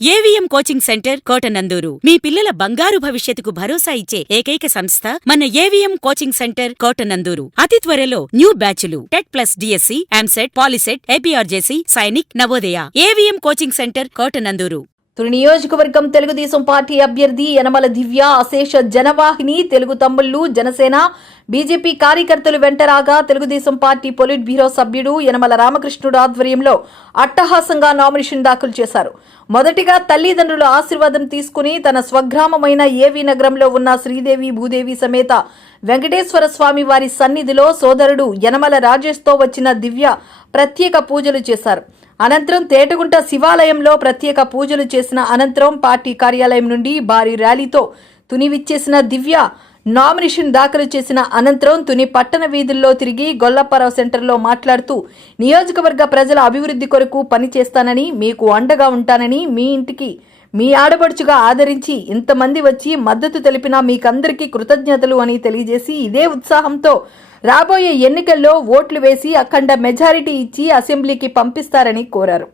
AVM coaching centre Kotananduru మీ పిల్లల బంగారు భవిష్యత్తుకు భరోసా ఇచ్చే ఏకైక సంస్థ మన ఏవిఎం కోచింగ్ సెంటర్ కోటనందూరు. అతి త్వరలో న్యూ బ్యాచ్లు TET plus DSC, EAMCET, POLYCET, APRJC, Sainik, Navodaya. AVM coaching centre Kotananduru. Tuni నియోజకవర్గం తెలుగుదేశం పార్టీ అభ్యర్థి యనమల దివ్య అశేష జనవాహిని తెలుగు తమ్ముళ్లు జనసేన బీజేపీ కార్యకర్తలు వెంటరాగా తెలుగుదేశం పార్టీ పొలిట్ బ్యూరో సభ్యుడు యనమల రామకృష్ణుడు ఆధ్వర్యంలో అట్టహాసంగా నామినేషన్ దాఖలు చేశారు. మొదటిగా తల్లిదండ్రుల ఆశీర్వాదం తీసుకుని తన స్వగ్రామమైన ఏవి నగరంలో ఉన్న శ్రీదేవి భూదేవి సమేత వెంకటేశ్వర స్వామి వారి సన్నిధిలో సోదరుడు యనమల రాజేష్తో వచ్చిన దివ్య ప్రత్యేక పూజలు చేశారు. అనంతరం తేటగుంట శివాలయంలో ప్రత్యేక పూజలు చేసిన అనంతరం పార్టీ కార్యాలయం నుండి భారీ ర్యాలీతో తుని విచ్చేసిన దివ్య నామినేషన్ దాఖలు చేసిన అనంతరం తుని పట్టణ వీధుల్లో తిరిగి గొల్లప్పారావు సెంటర్లో మాట్లాడుతూ నియోజకవర్గ ప్రజల అభివృద్ధి కొరకు పనిచేస్తానని, మీకు అండగా ఉంటానని, మీ ఇంటికి మీ ఆడపడుచుగా ఆదరించి ఇంతమంది వచ్చి మద్దతు తెలిపిన మీకందరికీ కృతజ్ఞతలు అని తెలియజేసి ఇదే ఉత్సాహంతో రాబోయే ఎన్నికల్లో ఓట్లు వేసి అఖండ మెజారిటీ ఇచ్చి అసెంబ్లీకి పంపిస్తారని కోరారు.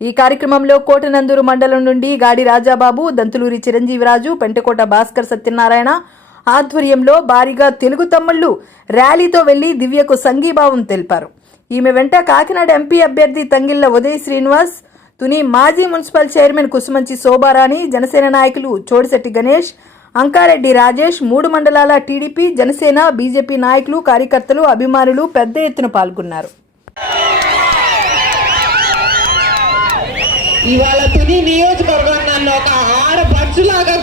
ఈ కార్యక్రమంలో కోటనందూరు మండలం నుండి గాడి రాజాబాబు, దంతులూరి చిరంజీవిరాజు, పెంటకోట భాస్కర్ సత్యనారాయణ ఆధ్వర్యంలో భారీగా తెలుగు తమ్ముళ్లు ర్యాలీతో వెళ్లి దివ్యకు సంఘీభావం తెలిపారు. ఈమె వెంట కాకినాడ ఎంపీ అభ్యర్థి తంగిళ్ల ఉదయ్ శ్రీనివాస్, తుని మాజీ మున్సిపల్ చైర్మన్ కుసుమంచి శోభారాణి, జనసేన నాయకులు చోడిశెట్టి గణేష్, అంకారెడ్డి రాజేష్, 3 మండలాల టీడీపీ, జనసేన, బీజేపీ నాయకులు, కార్యకర్తలు, అభిమానులు పెద్ద ఎత్తున పాల్గొన్నారు. ఇవాళ తుని నియోజకవర్గం నన్ను ఒక ఆడపడుచులాగా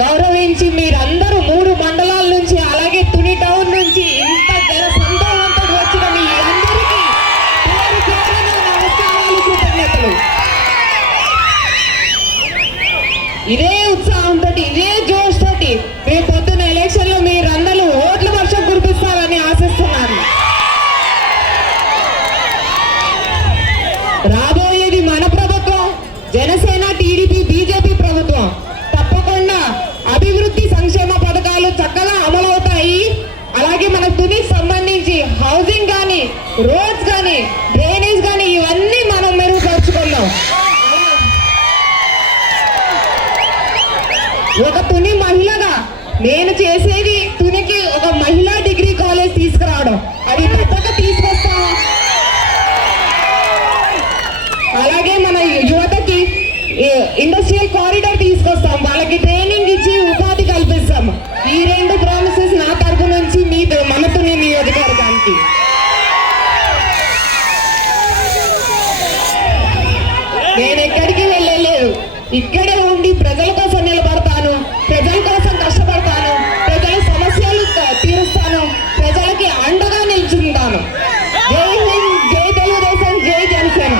గౌరవించి మీరందరూ 3 మండలాల నుంచి అలాగే తుని టౌన్ నుంచి ఇంత జన సంతోషంతో వచ్చిన మీ అందరికీ పేరు పేరున నమస్కారాలు, కృతజ్ఞతలు. ఇదే ఉత్సాహంతో ఇదే జోష్ తోటి రేపు పొద్దున్న ఎలక్షన్ లో మీరందరూ ఓట్ల వర్షం కురిపిస్తారని ఆశిస్తున్నాను. రాబోయేది మన ప్రభుత్వం, జనసేన, టీడీపీ, బీజేపీ ప్రభుత్వం. తప్పకుండా అభివృద్ధి సంక్షేమ పథకాలు చక్కగా అమలవుతాయి. అలాగే మన తునికి సంబంధించి హౌసింగ్ కానీ, రోడ్స్ కానీ, డ్రైనేజ్ కానీ ఇవన్నీ మనం మెరుగుపరుచుకుందాం. ఒక తుని మహిళగా నేను చేసేది తునికి ఒక మహిళా డిగ్రీ కాలేజ్ తీసుకురావడం, అది పెద్దగా తీసుకొస్తాం. అలాగే మన యువతకి ఇండస్ట్రియల్ కారిడార్ తీసుకొస్తాం, వాళ్ళకి ట్రైనింగ్ ఇచ్చి ఉపాధి కల్పిస్తాం. ఈ 2 ప్రామిసెస్ నా తరపు నుంచి మన తుని నియోజకవర్గానికి. నేను ఎక్కడికి వెళ్ళలేదు, ఇక్కడే ఉండి ప్రజల కోసం నిలబడతాను, ప్రజల కోసం కష్టపడతాను, ప్రజల సమస్యలు తీరుస్తాను, ప్రజలకి అండగా నిల్చుంటాను. జై హింద్, జై తెలుగుదేశం, జై జనసేన.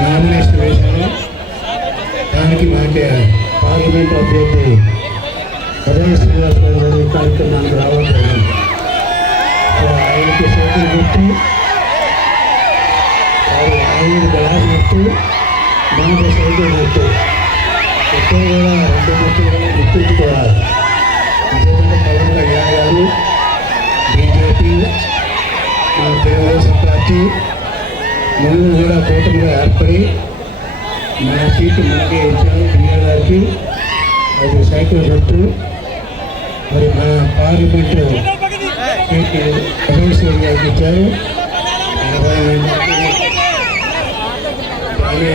నామినేషన్ వేశాను. దానికి మాకే పార్లమెంట్ అభ్యర్థి ఉదయ్ శ్రీనివాస్ గారు కార్యక్రమానికి రావట్లేదు. ఆయనకి సైకిల్ గుర్తు, ఆయన గ్లాస్ గుర్తు, మనకి సైకిల్ గుర్తు. ఇక్కడ కూడా 2 గుర్తులు కూడా గుర్తుంచుకోవాలి. ఎందుకంటే పవన్ కళ్యాణ్ గారు, బీజేపీ, మన తెలుగుదేశం పార్టీ ముందు కూడా కూటమిగా ఏర్పడి మన సీటు మనకే ఇచ్చారు దివ్య గారికి. అది సైకిల్ గుర్తు. మరి మన పార్లమెంటు సీటు ఉదయశ్వరి గారికి ఇచ్చారు. కానీ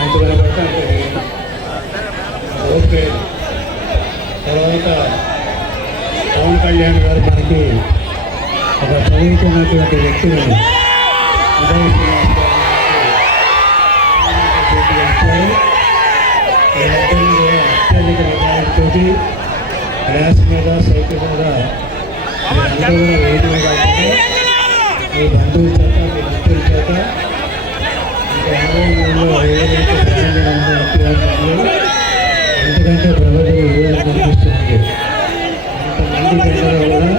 అంతవరకు ఓకే. తర్వాత పవన్ కళ్యాణ్ గారు మనకి ఒక చదువుకున్నటువంటి వ్యక్తిని ఉదయ్ శ్రీనివాస్ అత్యధిక విధానంతో గ్యాస్ మీద, సైకిల్ మీద మీరందరూ కూడా వేయడమే కాకుండా మీ బంధువుల చేత, మీ మిత్రుల చేత ఇంకా 53లో ఏదైతే ప్రయాణంలో ఎందుకంటే ప్రభుత్వం ఈరోజు కనిపిస్తుంది. అంతమంది పిల్లలు కూడా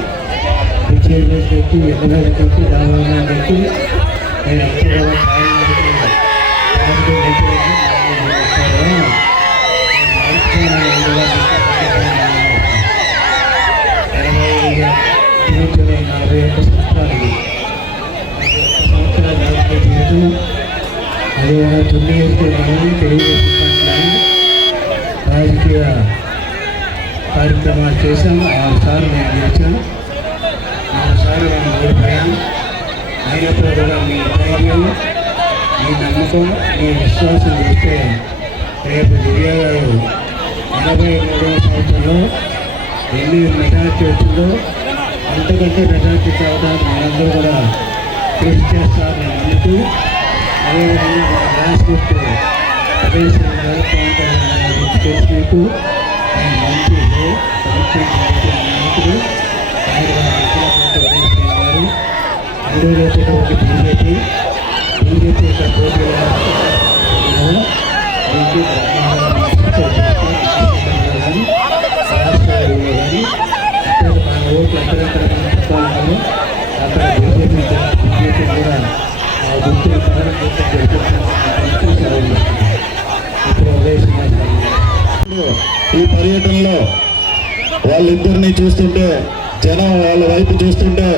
విజయం పెట్టి, ఎన్నో పెట్టి, రామాయణం పెట్టి నేను అంతా కూడా నియోజకవర్గంలోని తెలుగుదేశం పార్టీలో రాజకీయ కార్యక్రమాలు చేశాం. 6 సార్లు నేను గెలిచాను, 4 సార్లు నేను ఓడిపోయాను. అయినప్పుడు కూడా మీ ధైర్యం, మీ నమ్మకం, మీ విశ్వాసం చూస్తే రేపు దివ్య గారు 83వ సంవత్సరంలో ఎన్ని మెజార్టీ వచ్చిందో అంతకంటే మెజార్టీ కావడానికి మనందరూ కూడా కృషి చేస్తారని నమ్ముతూ, అదేవిధంగా మన రాష్ట్ర ప్రదేశం గారు పవన్ కళ్యాణ్ గారు తెలిసినట్టు ఆయన మంచి నాయకుడు, గారు అందులో వచ్చేటువంటి బీజేపీ యొక్క పోటీలో రాష్ట్రాలలో కానీ అక్కడ మన ఓట్లు ఎక్కడెక్కడ చెప్పాలను అక్కడ బీజేపీ కూడా ఆ గుర్తులు ఇప్పుడు ఈ పర్యటనలో వాళ్ళిద్దరిని చూస్తుంటే, జనం వాళ్ళ వైపు చూస్తుంటే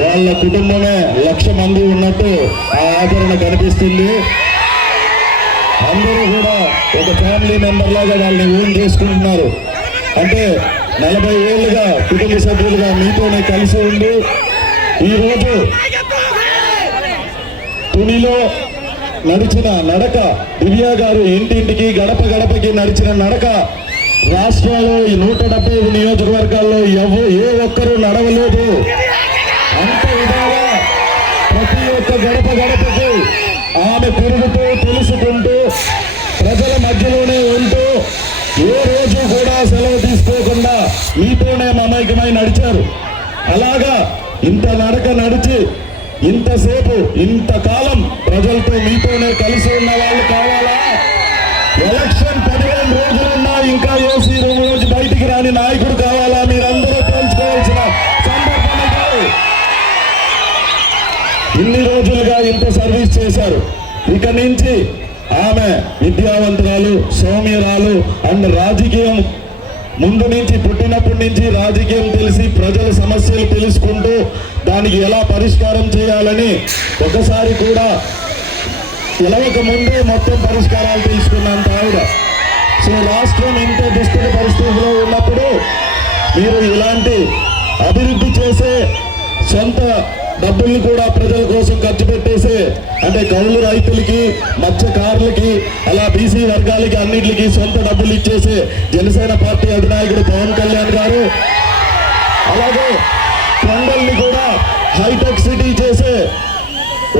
వాళ్ళ కుటుంబమే 1,00,000 మంది ఉన్నట్టు ఆ ఆదరణ కనిపిస్తుంది. అందరూ కూడా ఒక ఫ్యామిలీ మెంబర్ లాగా వాళ్ళని ఓన్ చేసుకుంటున్నారు. అంటే 40 ఏళ్ళుగా కుటుంబ సభ్యులుగా మీతోనే కలిసి ఉండి ఈరోజు తునిలో నడిచిన నడక, దివ్య గారు ఇంటింటికి గడప గడపకి నడిచిన నడక రాష్ట్రంలో ఈ 175 నియోజకవర్గాల్లో ఏ ఒక్కరూ నడవలేదు. అంత విధాగా ప్రతి ఒక్క గడప గడపకి ఆమె తిరుగుతూ తెలుసుకుంటూ ప్రజల మధ్యలోనే ఉంటూ ఏ రోజు కూడా సెలవు తీసుకోకుండా మీతోనే మమైకమై నడిచారు. అలాగా ఇంత నడక నడిచి ఇంతసేపు ఇంతకాలం ప్రజలతో మీతోనే కలిసి ఉన్న వాళ్ళు కావాలా? ఎలక్షన్ 15 రోజులున్నా ఇంకా ఏసీ రూమ్ నుంచి బయటికి రాని నాయకుడు కావాలా? మీరందరూ తెలుసుకోవాల్సిన సందర్భం ఇది. ఇన్ని రోజులుగా ఇంత సర్వీస్ చేశారు. ఇక నుంచి ఆమె విద్యావంతురాలు, సౌమ్యరాలు అండ్ రాజకీయం ముందు నుంచి పుట్టినప్పటి నుంచి రాజకీయం తెలిసి ప్రజల సమస్యలు తెలుసుకుంటూ దానికి ఎలా పరిష్కారం చేయాలని ఒకసారి కూడా ఎలవక ముందే మొత్తం పరిష్కారాలు తెలుసుకున్నంత ఆవిడ. సో రాష్ట్రం ఇంత దుస్థిత పరిస్థితిలో ఉన్నప్పుడు మీరు ఇలాంటి అభివృద్ధి చేసే సొంత డబ్బుల్ని కూడా ప్రజల కోసం ఖర్చు పెట్టేసే, అంటే కౌలు రైతులకి, మత్స్యకారులకి, అలా బీసీ వర్గాలకి అన్నిటికీ సొంత డబ్బులు ఇచ్చేసే జనసేన పార్టీ అధినాయకుడు పవన్ కళ్యాణ్ గారు, అలాగే కొండల్ని కూడా హైటెక్ సిటీ చేసే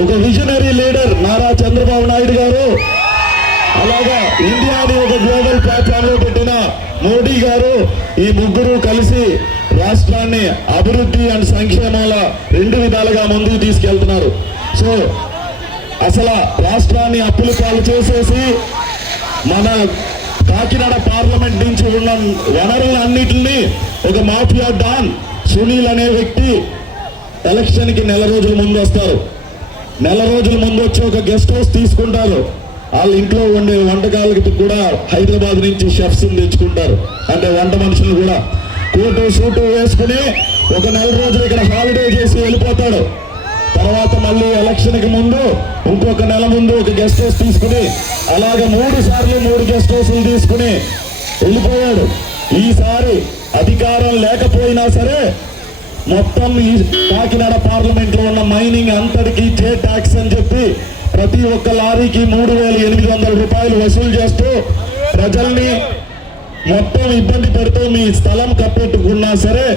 ఒక విజనరీ లీడర్ నారా చంద్రబాబు నాయుడు గారు, అలాగా ఇండియాని ఒక గ్లోబల్ ప్లాట్ఫామ్ లో పెట్టిన మోడీ గారు, ఈ ముగ్గురు కలిసి రాష్ట్రాన్ని అభివృద్ధి అండ్ సంక్షేమాల 2 విధాలుగా ముందుకు తీసుకెళ్తున్నారు. సో అసలు రాష్ట్రాన్ని అప్పుల పాలు చేసేసి మన కాకినాడ పార్లమెంట్ నుంచి ఉన్న వనరులన్నిటిని ఒక మాఫియా డాన్ సునీల్ అనే వ్యక్తి ఎలక్షన్కి 1 రోజుల ముందు వస్తారు. 1 రోజుల ముందు వచ్చి ఒక గెస్ట్ హౌస్ తీసుకుంటారు. వాళ్ళ ఇంట్లో ఉండే వంటకాలకి కూడా హైదరాబాద్ నుంచి షెఫ్స్ తెచ్చుకుంటారు, అంటే వంట మనుషులు కూడా. కోటు సూటు వేసుకుని ఒక 1 రోజులు ఇక్కడ హాలిడే చేసి వెళ్ళిపోతాడు. తర్వాత మళ్ళీ ఎలక్షన్కి ముందు ఇంకొక 1 ముందు ఒక గెస్ట్ హౌస్ తీసుకుని అలాగే 3 సార్లు 3 గెస్ట్ హౌస్లు తీసుకుని వెళ్ళిపోయాడు. ఈసారి అధికారం లేకపోయినా సరే మొత్తం ఈ కాకినాడ పార్లమెంట్ లో ఉన్న మైనింగ్ అంతటికి జే ట్యాక్స్ అని చెప్పి ప్రతి ఒక్క లారీకి 3,800 రూపాయలు వసూలు చేస్తూ ప్రజల్ని మొత్తం ఇబ్బంది పెడుతూ మీ స్థలం కప్పెట్టుకున్నా సరే